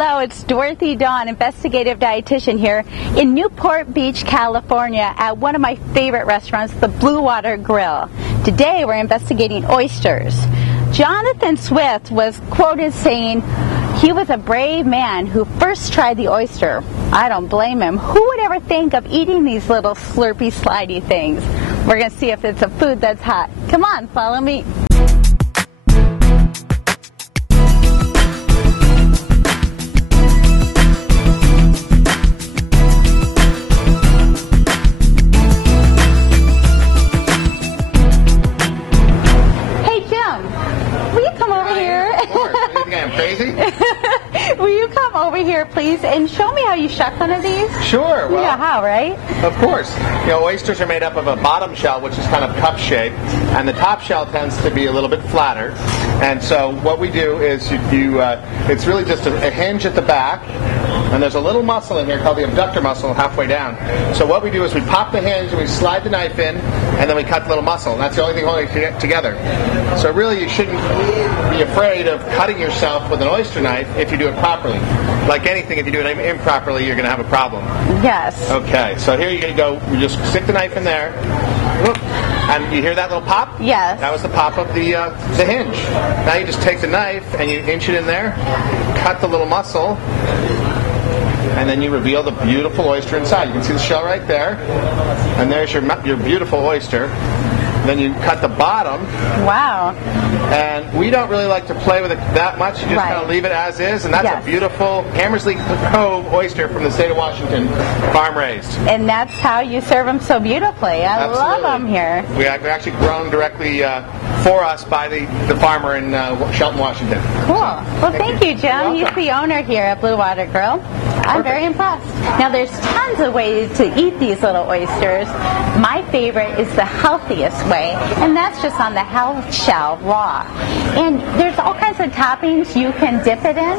Hello, it's Dorothy Dawn, investigative dietitian here in Newport Beach, California at one of my favorite restaurants, the Blue Water Grill. Today we're investigating oysters. Jonathan Swift was quoted saying he was a brave man who first tried the oyster. I don't blame him. Who would ever think of eating these little slurpy, slidey things? We're going to see if it's a food that's hot. Come on, follow me. Will you come over here, please, and show me how you shuck one of these? Sure. Well, you know how, right? Of course. You know, oysters are made up of a bottom shell, which is kind of cup-shaped, and the top shell tends to be a little bit flatter. And so what we do is it's really just a hinge at the back, and there's a little muscle in here called the abductor muscle halfway down. So what we do is we pop the hinge and we slide the knife in, and then we cut the little muscle. And that's the only thing holding it together. So really you shouldn't be afraid of cutting yourself with an oyster knife if you do it properly. Like anything, if you do it improperly, you're going to have a problem. Yes. Okay, so here you go. You just stick the knife in there. Whoop. And you hear that little pop? Yes. That was the pop of the hinge. Now you just take the knife and you inch it in there, cut the little muscle, and then you reveal the beautiful oyster inside. You can see the shell right there, and there's your beautiful oyster. Then you cut the bottom. Wow. And we don't really like to play with it that much. You just kind of leave it as is, and that's a beautiful Hammersley Cove oyster from the state of Washington, farm raised. And that's how you serve them so beautifully. I love them here. They're actually grown directly for us by the farmer in Shelton, Washington. Cool. Well, thank you, Jim. He's the owner here at Blue Water Grill. I'm very impressed. Now, there's tons of ways to eat these little oysters. My favorite is the healthiest way, and that's just on the half shell, raw. And there's all kinds of toppings you can dip it in.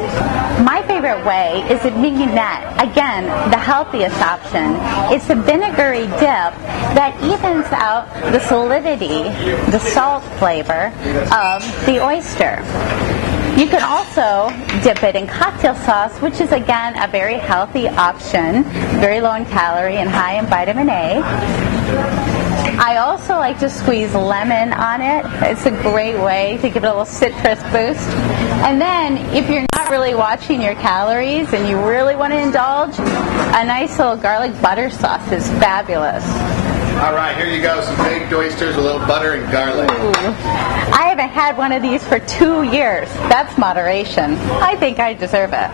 My favorite way is a vignette. Again, the healthiest option. It's a vinegary dip that evens out the solidity, the salt flavor of the oyster. You can also dip it in cocktail sauce, which is, again, a very healthy option, very low in calorie and high in vitamin A. I also like to squeeze lemon on it. It's a great way to give it a little citrus boost. And then, if you're not really watching your calories and you really want to indulge, a nice little garlic butter sauce is fabulous. All right, here you go, some baked oysters, a little butter and garlic. Ooh. I haven't had one of these for 2 years. That's moderation. I think I deserve it.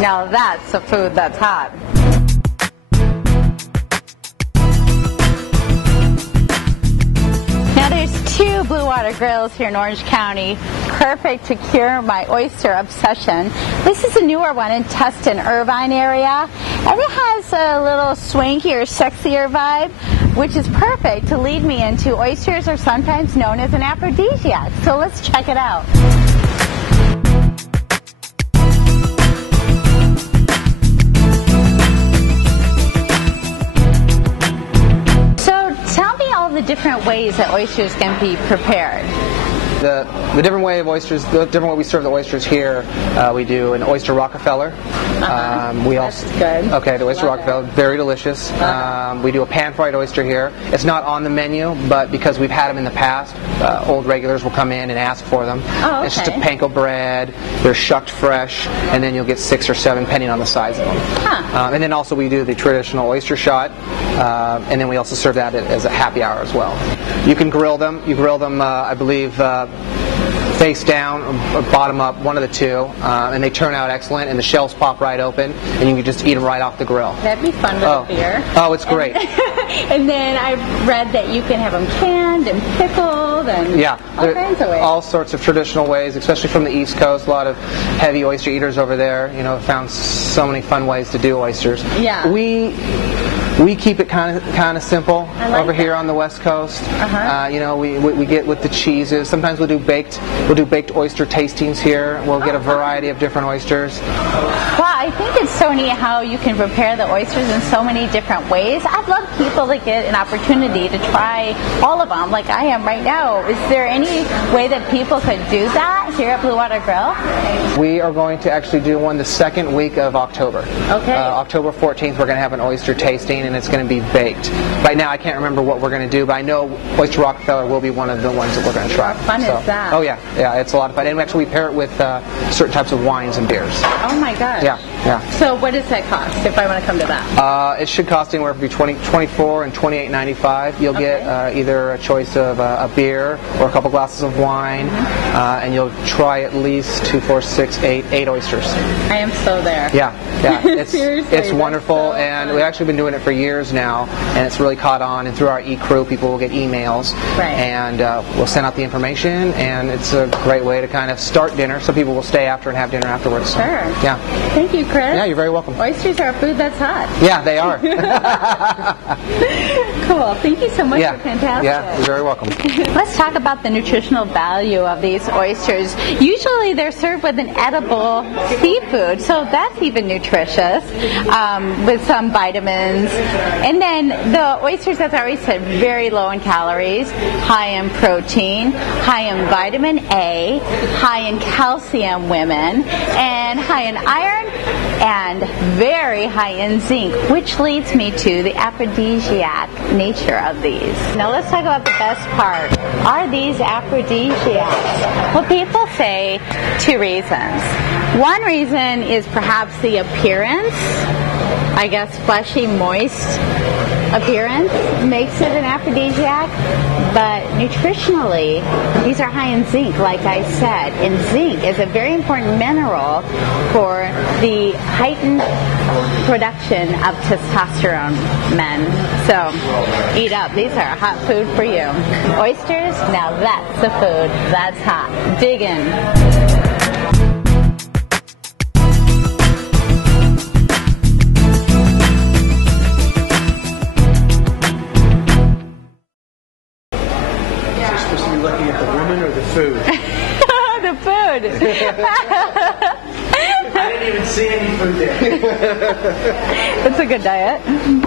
Now that's a food that's hot. Now there's 2 Blue Water Grills here in Orange County, perfect to cure my oyster obsession. This is a newer one in Tustin, Irvine area, and it has a little swankier, sexier vibe, which is perfect to lead me into oysters are sometimes known as an aphrodisiac. So let's check it out. The different ways that oysters can be prepared. The different way of oysters, the different way we serve the oysters here, we do an oyster Rockefeller. That's good. Okay, the oyster Rockefeller, very delicious. We do a pan-fried oyster here. It's not on the menu, but because we've had them in the past, old regulars will come in and ask for them. Oh, okay. It's just a panko bread. They're shucked fresh, and then you'll get 6 or 7, depending on the size of them. Huh. And then also we do the traditional oyster shot, and then we also serve that as a happy hour as well. You can grill them. You grill them, I believe, face down or bottom up, one of the two, and they turn out excellent, and the shells pop right open, and you can just eat them right off the grill. That'd be fun with a beer. Oh, it's great. And then I've read that you can have them canned and pickled and all kinds of ways. All sorts of traditional ways, especially from the East Coast. A lot of heavy oyster eaters over there, found so many fun ways to do oysters. Yeah. We keep it kind of simple over here on the West Coast. You know, we get with the cheeses. Sometimes we'll do baked oyster tastings here. We'll get a variety of different oysters. Wow, I think it's so neat how you can prepare the oysters in so many different ways. I'd love people to get an opportunity to try all of them, like I am right now. Is there any way that people could do that here at Blue Water Grill? We are going to actually do one the second week of October. Okay. October 14th, we're going to have an oyster tasting, and it's going to be baked. Right now, I can't remember what we're going to do, but I know Oyster Rockefeller will be one of the ones that we're going to try. How fun is that? Oh yeah, it's a lot of fun. And actually, we pair it with certain types of wines and beers. Oh my gosh. Yeah. So what does that cost if I want to come to that? It should cost anywhere between $24 and $28.95. You'll get either a choice of a beer or a couple glasses of wine, and you'll try at least 2, 4, 6, 8 oysters. I am so there. Yeah. It's Seriously, it's wonderful, so and we've actually been doing it for years now, and it's really caught on. And through our e-crew, people will get emails, and we'll send out the information, and it's a great way to kind of start dinner. Some people will stay after and have dinner afterwards. Sure. Yeah. Thank you, Chris. Yeah, you're very welcome. Oysters are a food that's hot. Yeah, they are. Cool. Thank you so much. You're fantastic. Yeah, you're very welcome. Let's talk about the nutritional value of these oysters. Usually they're served with an edible seafood, so that's even nutritious, with some vitamins. And then the oysters, as I always said, very low in calories, high in protein, high in vitamin A, high in calcium, women, and high in iron, and very high in zinc, which leads me to the aphrodisiac nature of these. Now let's talk about the best part. Are these aphrodisiacs? Well, people say 2 reasons. One reason is perhaps the appearance. I guess fleshy, moist appearance makes it an aphrodisiac, but nutritionally, these are high in zinc, like I said, and zinc is a very important mineral for the heightened production of testosterone, men. So, eat up. These are hot food for you. Oysters, now that's the food that's hot. Dig in. Looking at the woman or the food? The food. I didn't even see any food there. It's a good diet.